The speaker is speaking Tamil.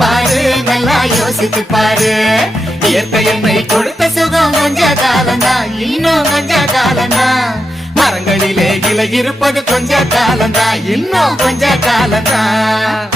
பாரு, நல்லா யோசித்து பாரு. இயற்கை என்னை கொடுத்த சுகம் கொஞ்ச காலம்தான், இன்னும் கொஞ்ச காலம்தான். மரங்களிலே இலை இருப்பது கொஞ்ச காலம்தான், இன்னும் கொஞ்ச காலம்தான்.